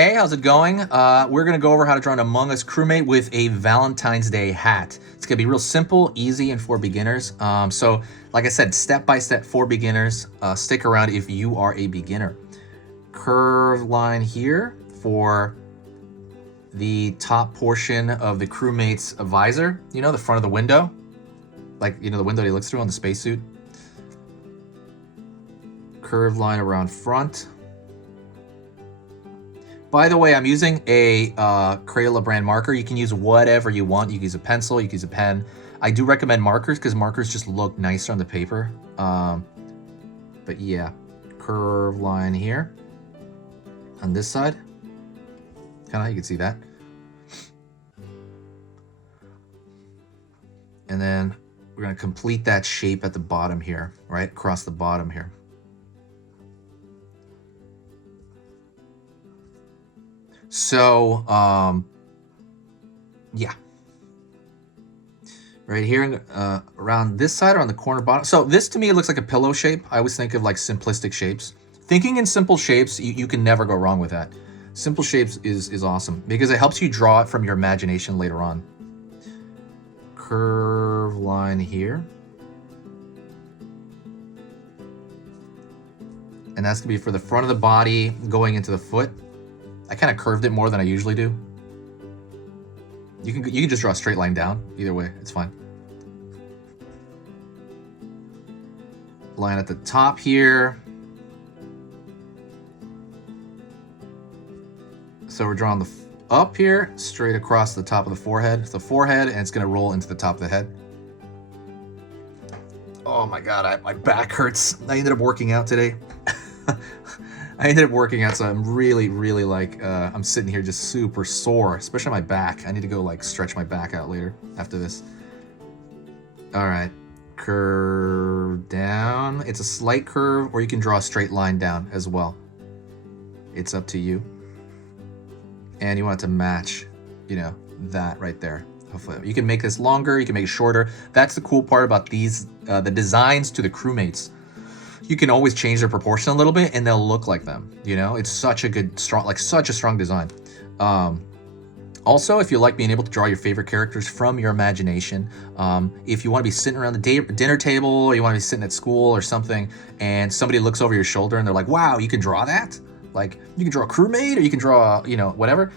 Hey, how's it going? We're gonna go over how to draw an Among Us crewmate with a Valentine's Day hat. It's gonna be real simple, easy, and for beginners. So, like I said, step by step for beginners. Stick around if you are a beginner. Curve line here for the top portion of the crewmate's visor. You know, the front of the window, like the window he looks through on the spacesuit. Curve line around front. By the way, I'm using a Crayola brand marker. You can use whatever you want. You can use a pencil, you can use a pen. I do recommend markers because markers just look nicer on the paper. But yeah, curve line here on this side. Kind of, you can see that. And then we're gonna complete that shape at the bottom here, right? Across the bottom here. So, yeah. Right here, around this side or on the corner bottom. So this to me looks like a pillow shape. I always think of like simplistic shapes. Thinking in simple shapes, you can never go wrong with that. Simple shapes is awesome because it helps you draw it from your imagination later on. Curve line here. And that's gonna be for the front of the body going into the foot. I kind of curved it more than I usually do. You can just draw a straight line down. Either way, it's fine. Line at the top here. So we're drawing the up here, straight across the top of the forehead. It's the forehead, and it's gonna roll into the top of the head. Oh my God, my back hurts. I ended up working out today. I ended up working out, so I'm really like, I'm sitting here just super sore, especially my back. I need to go like stretch my back out later after this. All right, curve down. It's a slight curve, or you can draw a straight line down as well. It's up to you. And you want it to match, that right there. Hopefully, you can make this longer, you can make it shorter. That's the cool part about these, the designs to the crewmates. You can always change their proportion a little bit and they'll look like them. It's such a good, such a strong design. Also, if you like being able to draw your favorite characters from your imagination, if you want to be sitting around the dinner table, or you want to be sitting at school or something, and somebody looks over your shoulder and they're like, wow, you can draw that? Like, you can draw a crewmate, or you can draw, whatever.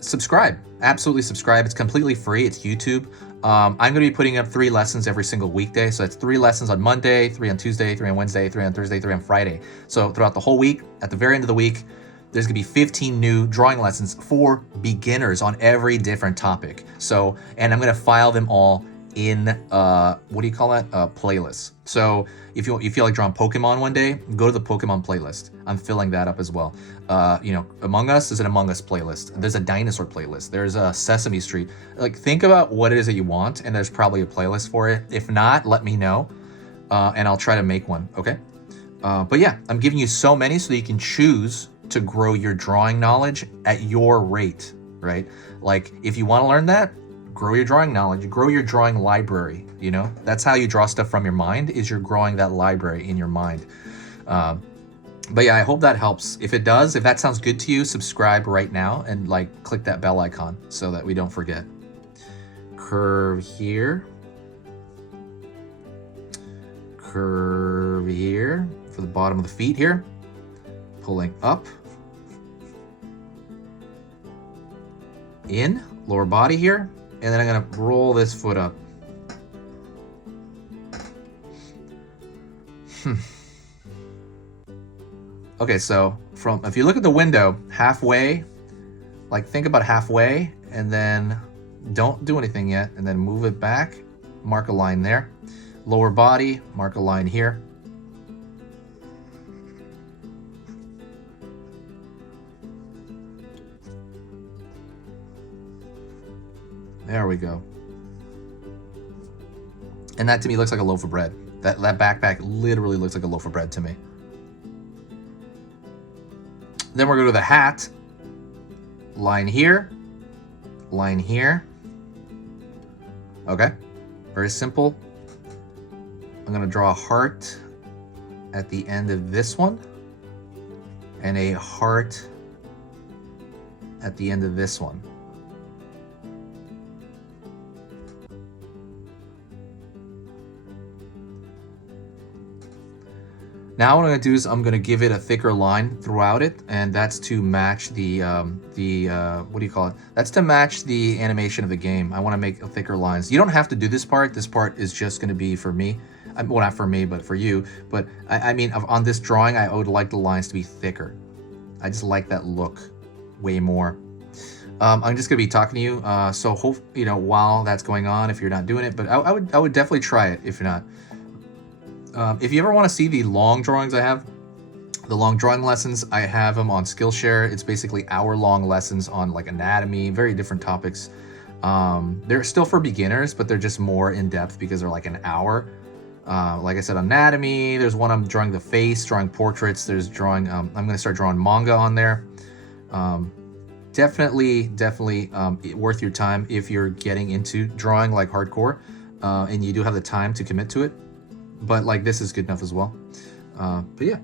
Subscribe. Absolutely subscribe. It's completely free. It's YouTube. I'm going to be putting up 3 lessons every single weekday. So it's 3 lessons on Monday, 3 on Tuesday, 3 on Wednesday, 3 on Thursday, 3 on Friday. So throughout the whole week, at the very end of the week, there's going to be 15 new drawing lessons for beginners on every different topic. So, and I'm going to file them all in, what do you call that? Playlists. So if you feel like drawing Pokemon one day, go to the Pokemon playlist. I'm filling that up as well. Among Us is an Among Us playlist. There's a dinosaur playlist. There's a Sesame Street. Like, think about what it is that you want, and there's probably a playlist for it. If not, let me know, and I'll try to make one, okay? But yeah, I'm giving you so many so that you can choose to grow your drawing knowledge at your rate, right? Like, if you want to learn that, grow your drawing knowledge, grow your drawing library, That's how you draw stuff from your mind, is you're growing that library in your mind. But yeah, I hope that helps. If it does, if that sounds good to you, subscribe right now and click that bell icon so that we don't forget. Curve here. Curve here for the bottom of the feet here. Pulling up. In, lower body here. And then I'm going to roll this foot up. Okay, so if you look at the window, halfway, think about halfway, and then don't do anything yet, and then move it back, mark a line there. Lower body, mark a line here. There we go. And that to me looks like a loaf of bread. That backpack literally looks like a loaf of bread to me. Then we're going to go to the hat. Line here. Line here. Okay. Very simple. I'm going to draw a heart at the end of this one. And a heart at the end of this one. Now what I'm going to do is I'm going to give it a thicker line throughout it, and that's to match the what do you call it? That's to match the animation of the game. I want to make thicker lines. You don't have to do this part. This part is just going to be for me. Well, not for me, but for you. But I mean, on this drawing, I would like the lines to be thicker. I just like that look way more. I'm just going to be talking to you. So hope, you know, while that's going on, if you're not doing it, but I would definitely try it if you're not. If you ever want to see the long drawings I have, the long drawing lessons, I have them on Skillshare. It's basically hour-long lessons on like anatomy, very different topics. They're still for beginners, but they're just more in-depth because they're like an hour. Like I said, anatomy, there's one I'm drawing the face, drawing portraits, there's drawing, I'm going to start drawing manga on there. Definitely worth your time if you're getting into drawing like hardcore, and you do have the time to commit to it. But like this is good enough as well. But yeah,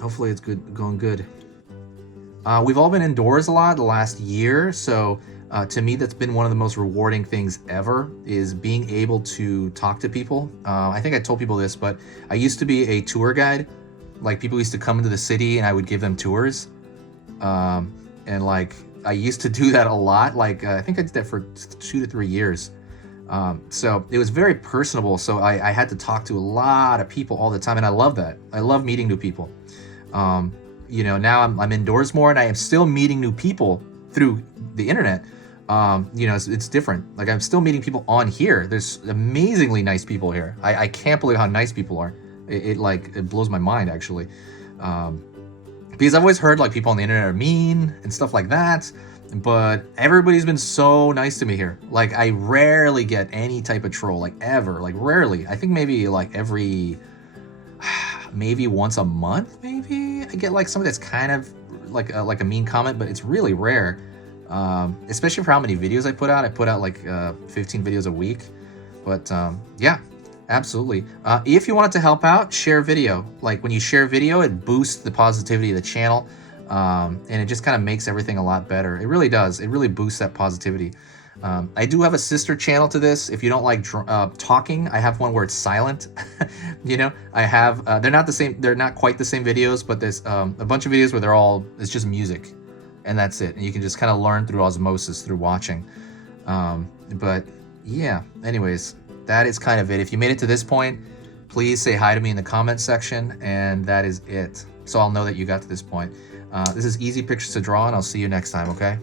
hopefully it's going good. We've all been indoors a lot the last year, so to me that's been one of the most rewarding things ever, is being able to talk to people. I think I told people this, but I used to be a tour guide. Like people used to come into the city and I would give them tours, and like I used to do that a lot. Like I think I did that for 2 to 3 years. So it was very personable. So I had to talk to a lot of people all the time, and I love that. I love meeting new people. You know, now I'm indoors more, and I am still meeting new people through the internet. You know, it's different. Like I'm still meeting people on here. There's amazingly nice people here. I can't believe how nice people are. It blows my mind actually. Because I've always heard like people on the internet are mean and stuff like that. But everybody's been so nice to me here. Like I rarely get any type of troll, like ever, like rarely. I think maybe like every, maybe once a month, maybe I get like somebody that's kind of like a mean comment, but it's really rare. Especially for how many videos I put out. I put out like 15 videos a week. But yeah, absolutely. If you wanted to help out, share video. Like when you share video, it boosts the positivity of the channel. And it just kind of makes everything a lot better. It really does. It really boosts that positivity. I do have a sister channel to this. If you don't like talking, I have one where it's silent. You know, I have, they're not the same. They're not quite the same videos, but there's a bunch of videos where it's just music and that's it. And you can just kind of learn through osmosis through watching. But yeah, anyways, that is kind of it. If you made it to this point, please say hi to me in the comments section, and that is it. So I'll know that you got to this point. This is Easy Pictures to Draw, and I'll see you next time, okay?